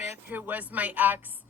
with, who was my ex.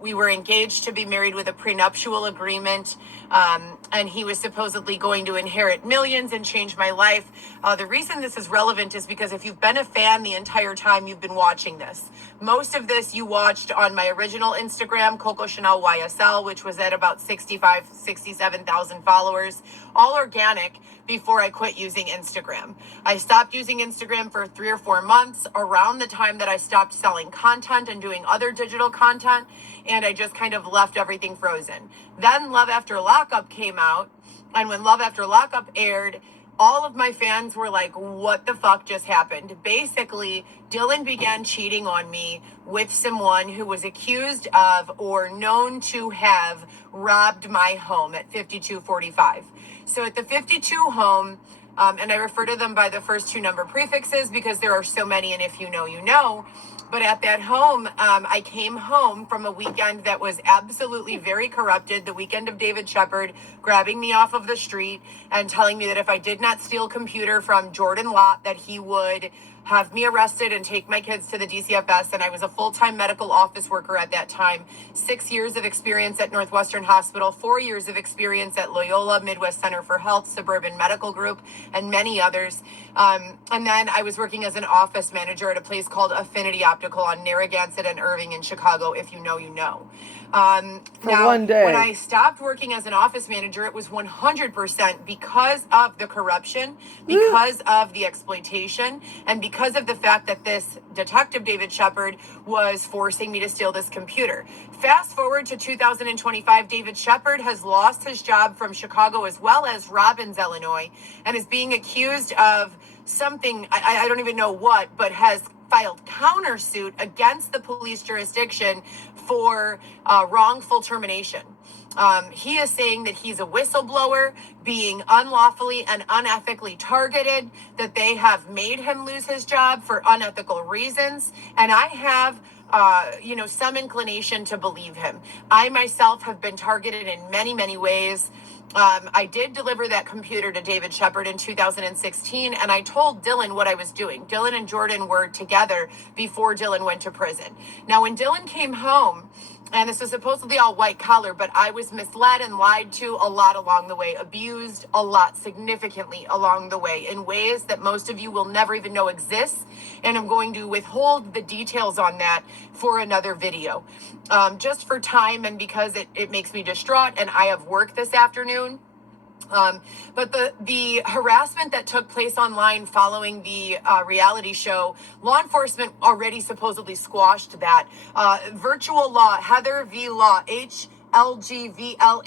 We were engaged to be married with a prenuptial agreement, and he was supposedly going to inherit millions and change my life. The reason this is relevant is because if you've been a fan the entire time you've been watching this, most of this you watched on my original Instagram, Coco Chanel YSL, which was at about 67,000 followers, all organic before I quit using Instagram. I stopped using Instagram for 3 or 4 months around the time that I stopped selling content and doing other digital content, and I just kind of left everything frozen. Then Love After Lockup came out, and when Love After Lockup aired, all of my fans were like, what the fuck just happened? Basically, Dylan began cheating on me with someone who was accused of or known to have robbed my home at 5245. So at the 52 home, and I refer to them by the first 2 number prefixes because there are so many, and if you know, you know. But at that home, I came home from a weekend that was absolutely very corrupted, the weekend of David Shepard grabbing me off of the street and telling me that if I did not steal a computer from Jordan Lott, that he would have me arrested and take my kids to the DCFS. And I was a full-time medical office worker at that time. 6 years of experience at Northwestern Hospital, 4 years of experience at Loyola Midwest Center for Health, Suburban Medical Group, and many others. And then I was working as an office manager at a place called Affinity Optical on Narragansett and Irving in Chicago. If you know, you know. Now, one day. when I stopped working as an office manager, it was 100% because of the corruption, because of the exploitation, and because of the fact that this detective, David Shepard, was forcing me to steal this computer. Fast forward to 2025, David Shepard has lost his job from Chicago as well as Robbins, Illinois, and is being accused of something, I don't even know what, but has filed countersuit against the police jurisdiction for wrongful termination. He is saying that he's a whistleblower being unlawfully and unethically targeted, that they have made him lose his job for unethical reasons. And I have some inclination to believe him. I myself have been targeted in many, many ways. I did deliver that computer to David Shepard in 2016, and I told Dylan what I was doing. Dylan and Jordan were together before Dylan went to prison. Now, when Dylan came home, and this was supposedly all white collar, but I was misled and lied to a lot along the way, abused a lot significantly along the way in ways that most of you will never even know exists. And I'm going to withhold the details on that for another video, just for time and because it makes me distraught and I have work this afternoon. But the harassment that took place online following the reality show, law enforcement already supposedly squashed that. Virtual Law, Heather v. Law, VLAW.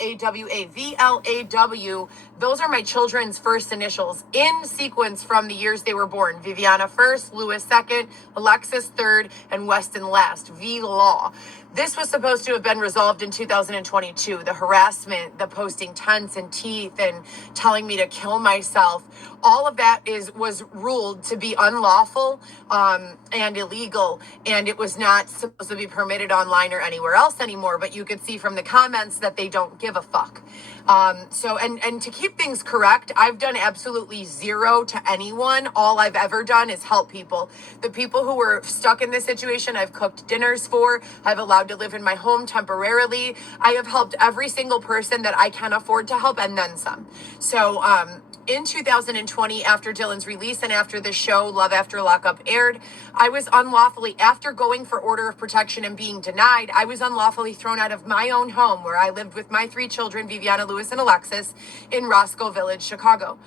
Those are my children's first initials in sequence from the years they were born. Viviana first, Lewis second, Alexis third, and Weston last. V Law. This was supposed to have been resolved in 2022. The harassment, the posting tents and teeth and telling me to kill myself. All of that was ruled to be unlawful and illegal. And it was not supposed to be permitted online or anywhere else anymore. But you could see from the comments that they don't give a fuck. And to keep things correct, I've done absolutely zero to anyone. All I've ever done is help people. The people who were stuck in this situation, I've cooked dinners for. I've allowed to live in my home temporarily. I have helped every single person that I can afford to help and then some. So, in 2020, after Dylan's release and after the show Love After Lockup aired, I was unlawfully, after going for order of protection and being denied, I was unlawfully thrown out of my own home where I lived with my 3 children, Viviana, Lewis, and Alexis, in Roscoe Village, Chicago.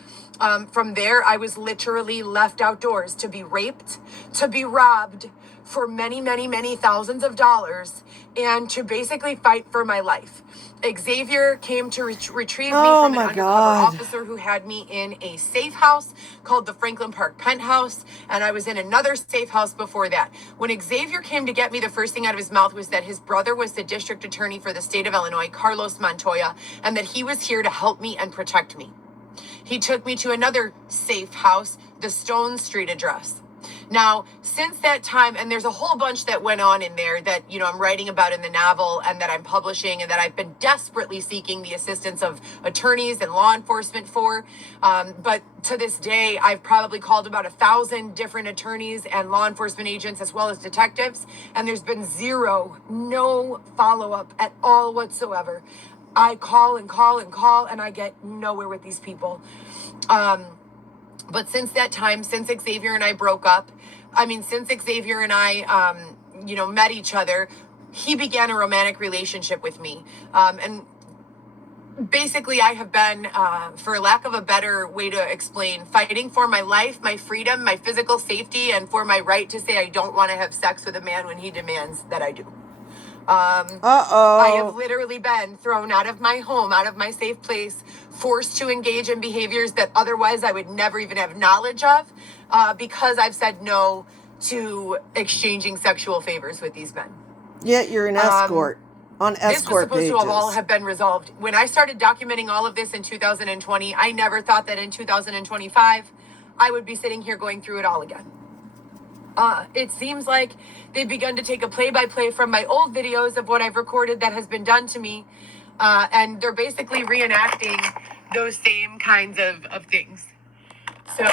From there, I was literally left outdoors to be raped, to be robbed for many, many, many thousands of dollars, and to basically fight for my life. Xavier came to retrieve me from an undercover officer who had me in a safe house called the Franklin Park Penthouse, and I was in another safe house before that. When Xavier came to get me, the first thing out of his mouth was that his brother was the district attorney for the state of Illinois, Carlos Montoya, and that he was here to help me and protect me. He took me to another safe house, the Stone Street address. Now, since that time, and there's a whole bunch that went on in there that, I'm writing about in the novel and that I'm publishing and that I've been desperately seeking the assistance of attorneys and law enforcement for. But to this day, I've probably called about 1,000 different attorneys and law enforcement agents as well as detectives. And there's been no follow-up at all whatsoever. I call and call and call and I get nowhere with these people. But since that time, since Xavier and I broke up, since Xavier and I, met each other, he began a romantic relationship with me. And basically I have been, for lack of a better way to explain, fighting for my life, my freedom, my physical safety, and for my right to say I don't want to have sex with a man when he demands that I do. I have literally been thrown out of my home, out of my safe place, forced to engage in behaviors that otherwise I would never even have knowledge of, because I've said no to exchanging sexual favors with these men. Yet you're an escort on escort pages. This was supposed to all have been resolved. When I started documenting all of this in 2020, I never thought that in 2025 I would be sitting here going through it all again. It seems like they've begun to take a play-by-play from my old videos of what I've recorded that has been done to me. And they're basically reenacting those same kinds of things. So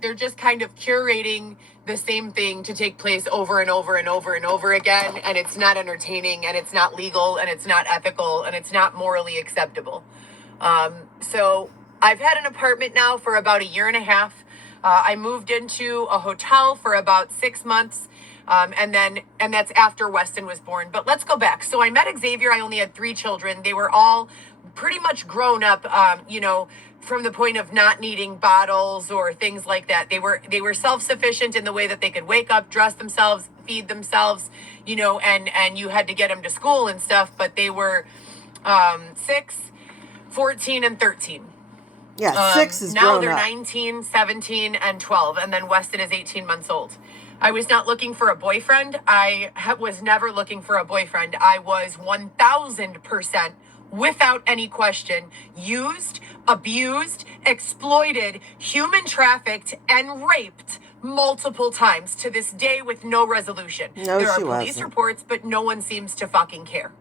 they're just kind of curating the same thing to take place over and over and over and over again. And it's not entertaining, and it's not legal, and it's not ethical, and it's not morally acceptable. So I've had an apartment now for about a year and a half. I moved into a hotel for about 6 months. And that's after Weston was born. But let's go back. So I met Xavier. I only had 3 children. They were all pretty much grown up, from the point of not needing bottles or things like that. They were self-sufficient in the way that they could wake up, dress themselves, feed themselves, and you had to get them to school and stuff. But they were 6, 14, and 13. Yeah, 6 is now grown they're up. 19, 17, and 12, and then Weston is 18 months old. I was not looking for a boyfriend. I was never looking for a boyfriend. I was 1,000%, without any question, used, abused, exploited, human trafficked, and raped multiple times to this day with no resolution. No, there are she police wasn't. reports, but no one seems to fucking care.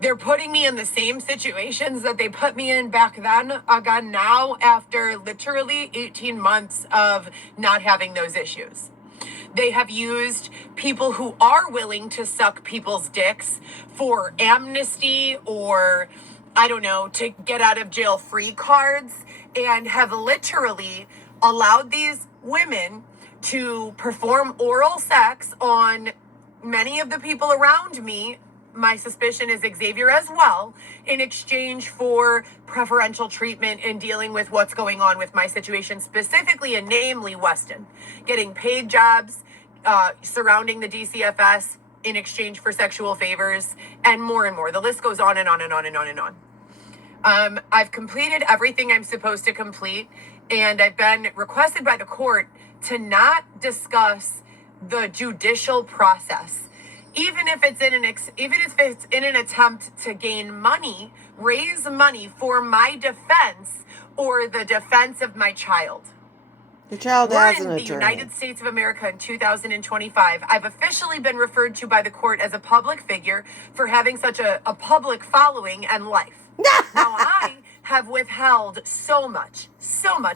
They're putting me in the same situations that they put me in back then again now after literally 18 months of not having those issues. They have used people who are willing to suck people's dicks for amnesty or, I don't know, to get out of jail free cards, and have literally allowed these women to perform oral sex on many of the people around me. My suspicion is Xavier as well, in exchange for preferential treatment in dealing with what's going on with my situation, specifically and namely Weston, getting paid jobs surrounding the DCFS in exchange for sexual favors, and more and more. The list goes on and on and on and on and on. I've completed everything I'm supposed to complete, and I've been requested by the court to not discuss the judicial process. Even if it's in an attempt to gain money, raise money for my defense or the defense of my child. The child has an We're in the attorney. United States of America in 2025. I've officially been referred to by the court as a public figure for having such a public following and life. Now, I have withheld so much.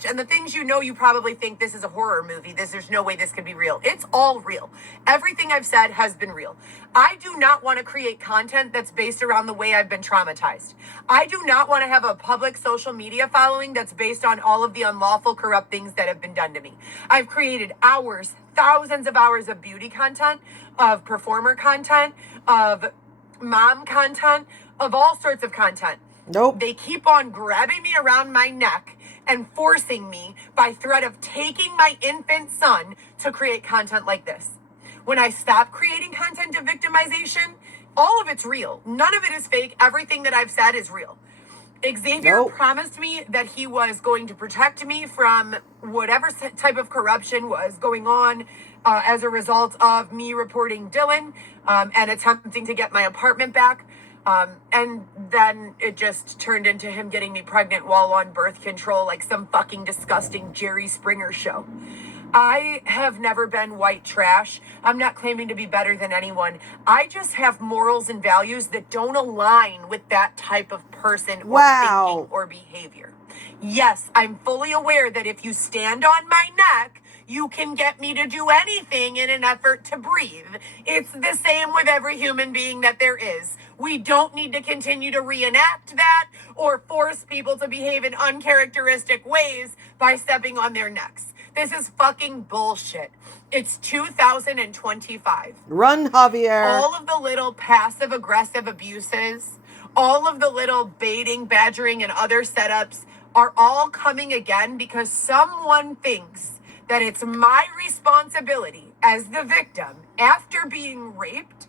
And the things you probably think this is a horror movie. There's no way this could be real. It's all real. Everything I've said has been real. I do not want to create content that's based around the way I've been traumatized. I do not want to have a public social media following that's based on all of the unlawful, corrupt things that have been done to me. I've created hours, thousands of hours of beauty content, of performer content, of mom content, of all sorts of content. Nope. They keep on grabbing me around my neck and forcing me by threat of taking my infant son to create content like this. When I stop creating content of victimization, all of it's real. None of it is fake. Everything that I've said is real. Xavier promised me that he was going to protect me from whatever type of corruption was going on as a result of me reporting Dylan and attempting to get my apartment back. And then it just turned into him getting me pregnant while on birth control, like some fucking disgusting Jerry Springer show. I have never been white trash. I'm not claiming to be better than anyone. I just have morals and values that don't align with that type of person or thinking or behavior. Yes, I'm fully aware that if you stand on my neck, you can get me to do anything in an effort to breathe. It's the same with every human being that there is. We don't need to continue to reenact that or force people to behave in uncharacteristic ways by stepping on their necks. This is fucking bullshit. It's 2025. Run, Javier. All of the little passive aggressive abuses, all of the little baiting, badgering, and other setups are all coming again because someone thinks that it's my responsibility as the victim after being raped,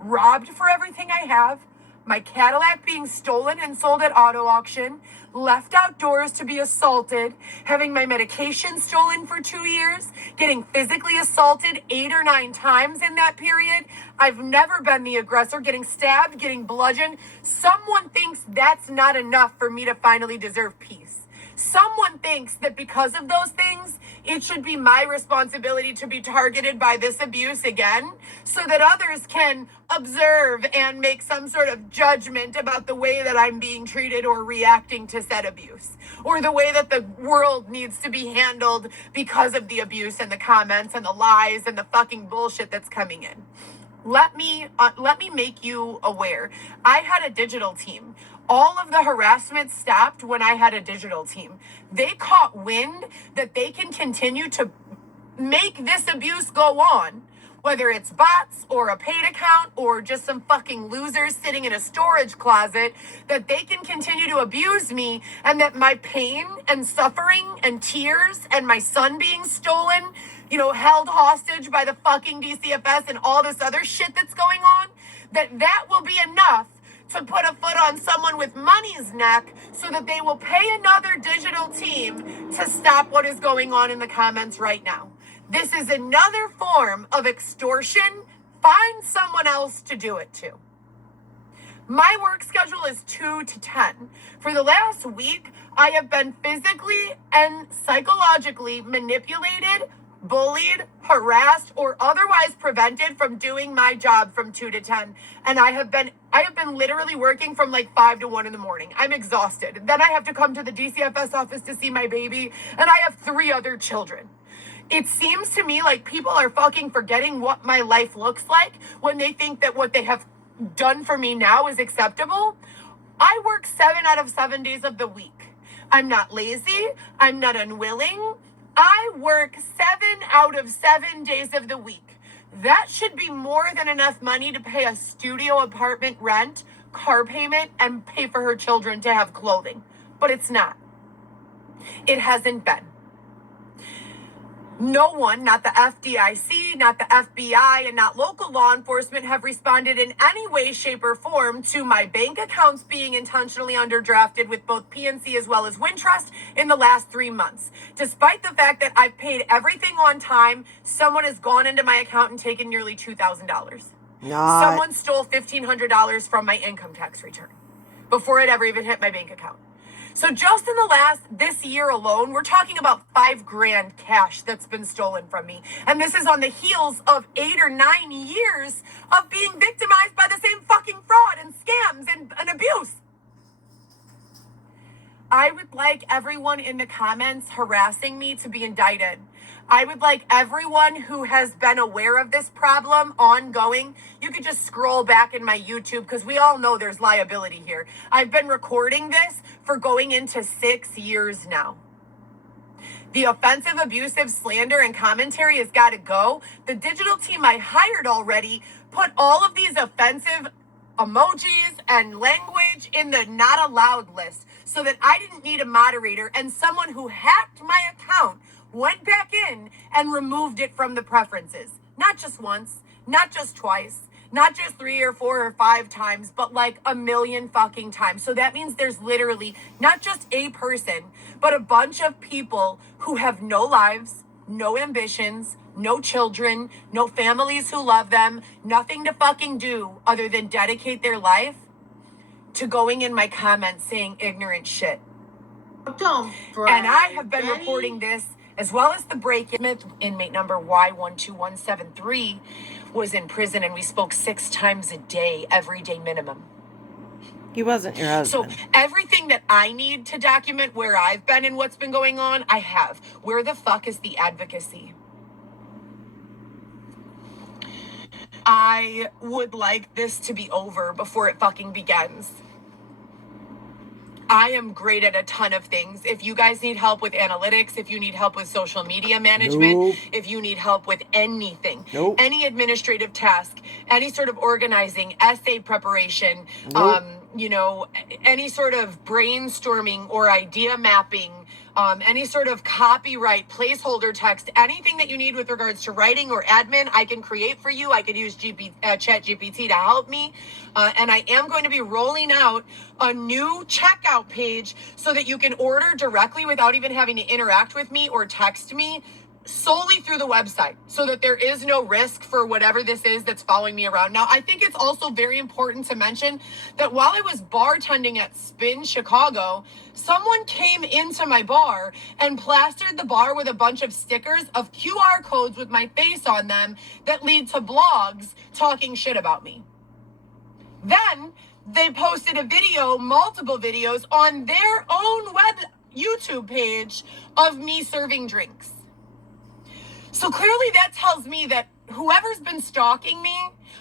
robbed for everything I have, my Cadillac being stolen and sold at auto auction, left outdoors to be assaulted, having my medication stolen for 2 years, getting physically assaulted 8 or 9 times in that period. I've never been the aggressor, getting stabbed, getting bludgeoned. Someone thinks that's not enough for me to finally deserve peace. Someone thinks that because of those things, it should be my responsibility to be targeted by this abuse again so that others can observe and make some sort of judgment about the way that I'm being treated or reacting to said abuse, or the way that the world needs to be handled because of the abuse and the comments and the lies and the fucking bullshit that's coming in. Let me make you aware. I had a digital team. All of the harassment stopped when I had a digital team. They caught wind that they can continue to make this abuse go on, whether it's bots or a paid account or just some fucking losers sitting in a storage closet, that they can continue to abuse me, and that my pain and suffering and tears and my son being stolen, held hostage by the fucking DCFS and all this other shit that's going on, that will be enough to put a foot on someone with money's neck so that they will pay another digital team to stop what is going on in the comments right now. This is another form of extortion. Find someone else to do it to. My work schedule is 2 to 10. For the last week, I have been physically and psychologically manipulated, bullied, harassed, or otherwise prevented from doing my job from 2 to 10. And I have been literally working from like 5 to 1 in the morning. I'm exhausted. Then I have to come to the DCFS office to see my baby, and I have 3 other children. It seems to me like people are fucking forgetting what my life looks like when they think that what they have done for me now is acceptable. I work 7 out of 7 days of the week. I'm not lazy. I'm not unwilling. I work 7 out of 7 days of the week. That should be more than enough money to pay a studio apartment rent, car payment, and pay for her children to have clothing. But it's not. It hasn't been. No one, not the FDIC, not the FBI, and not local law enforcement have responded in any way, shape, or form to my bank accounts being intentionally underdrafted with both PNC as well as Wintrust in the last 3 months. Despite the fact that I've paid everything on time, someone has gone into my account and taken nearly $2,000. Someone stole $1,500 from my income tax return before it ever even hit my bank account. So just in this year alone, we're talking about $5,000 cash that's been stolen from me. And this is on the heels of 8 or 9 years of being victimized by the same fucking fraud and scams and abuse. I would like everyone in the comments harassing me to be indicted. I would like everyone who has been aware of this problem ongoing. You could just scroll back in my YouTube because we all know there's liability here. I've been recording this for going into 6 years now. The offensive, abusive slander and commentary has got to go. The digital team I hired already put all of these offensive emojis and language in the not allowed list so that I didn't need a moderator, and someone who hacked my account went back in and removed it from the preferences. Not just once, not just twice, not just 3 or 4 or 5 times, but like a million fucking times. So that means there's literally not just a person, but a bunch of people who have no lives, no ambitions, no children, no families who love them, nothing to fucking do other than dedicate their life to going in my comments saying ignorant shit. Don't brag, and I have been Betty. reporting this as well as the break-in. Inmate number Y12173 was in prison, and we spoke 6 times a day, every day minimum. He wasn't your husband. So everything that I need to document where I've been and what's been going on, I have. Where the fuck is the advocacy? I would like this to be over before it fucking begins. I am great at a ton of things. If you guys need help with analytics, if you need help with social media management, if you need help with anything, any administrative task, any sort of organizing, essay preparation, any sort of brainstorming or idea mapping, any sort of copyright, placeholder text, anything that you need with regards to writing or admin, I can create for you. I could use Chat GPT to help me. And I am going to be rolling out a new checkout page so that you can order directly without even having to interact with me or text me, solely through the website, so that there is no risk for whatever this is that's following me around. Now, I think it's also very important to mention that while I was bartending at Spin Chicago, someone came into my bar and plastered the bar with a bunch of stickers of QR codes with my face on them that lead to blogs talking shit about me. Then they posted a video, multiple videos on their own YouTube page of me serving drinks. So clearly that tells me that whoever's been stalking me,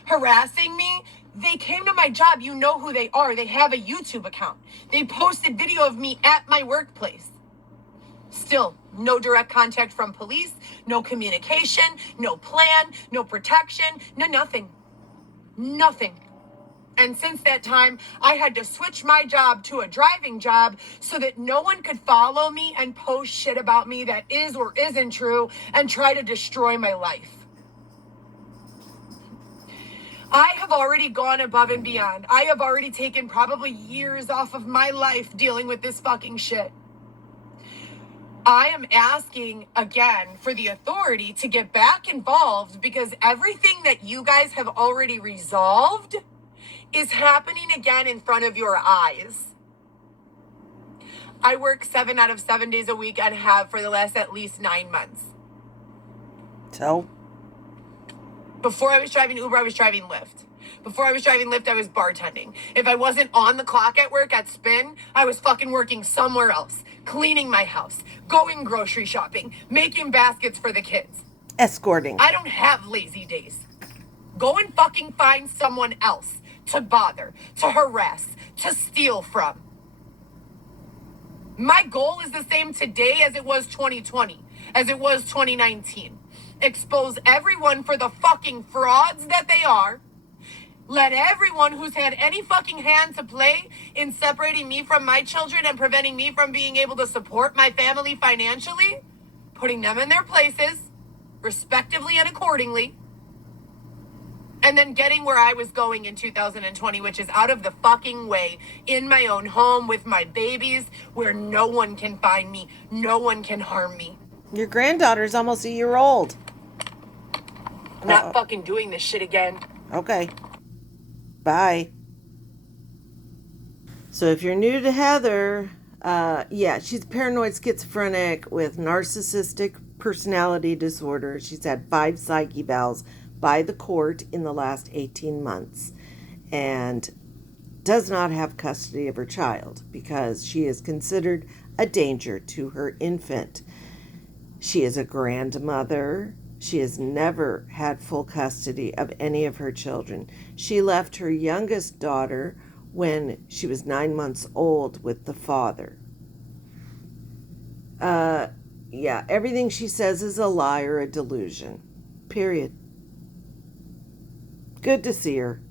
harassing me, they came to my job. You know who they are. They have a YouTube account. They posted video of me at my workplace. Still, no direct contact from police, no communication, no plan, no protection, nothing. Nothing. And since that time, I had to switch my job to a driving job so that no one could follow me and post shit about me that is or isn't true and try to destroy my life. I have already gone above and beyond. I have already taken probably years off of my life dealing with this fucking shit. I am asking again for the authority to get back involved, because everything that you guys have already resolved is happening again in front of your eyes. I work 7 out of 7 days a week and have for the last at least 9 months. So? Before I was driving Uber, I was driving Lyft. Before I was driving Lyft, I was bartending. If I wasn't on the clock at work at Spin, I was fucking working somewhere else, cleaning my house, going grocery shopping, making baskets for the kids. Escorting. I don't have lazy days. Go and fucking find someone else to bother, to harass, to steal from. My goal is the same today as it was 2020, as it was 2019. Expose everyone for the fucking frauds that they are. Let everyone who's had any fucking hand to play in separating me from my children and preventing me from being able to support my family financially, putting them in their places, respectively and accordingly, and then getting where I was going in 2020, which is out of the fucking way, in my own home with my babies, where no one can find me, no one can harm me. Your granddaughter's almost a year old. I'm not fucking doing this shit again. Okay. Bye. So if you're new to Heather, she's paranoid schizophrenic with narcissistic personality disorder. She's had 5 psych evals by the court in the last 18 months and does not have custody of her child because she is considered a danger to her infant. She is a grandmother. She has never had full custody of any of her children. She left her youngest daughter when she was 9 months old with the father. Everything she says is a lie or a delusion. Period. Good to see her.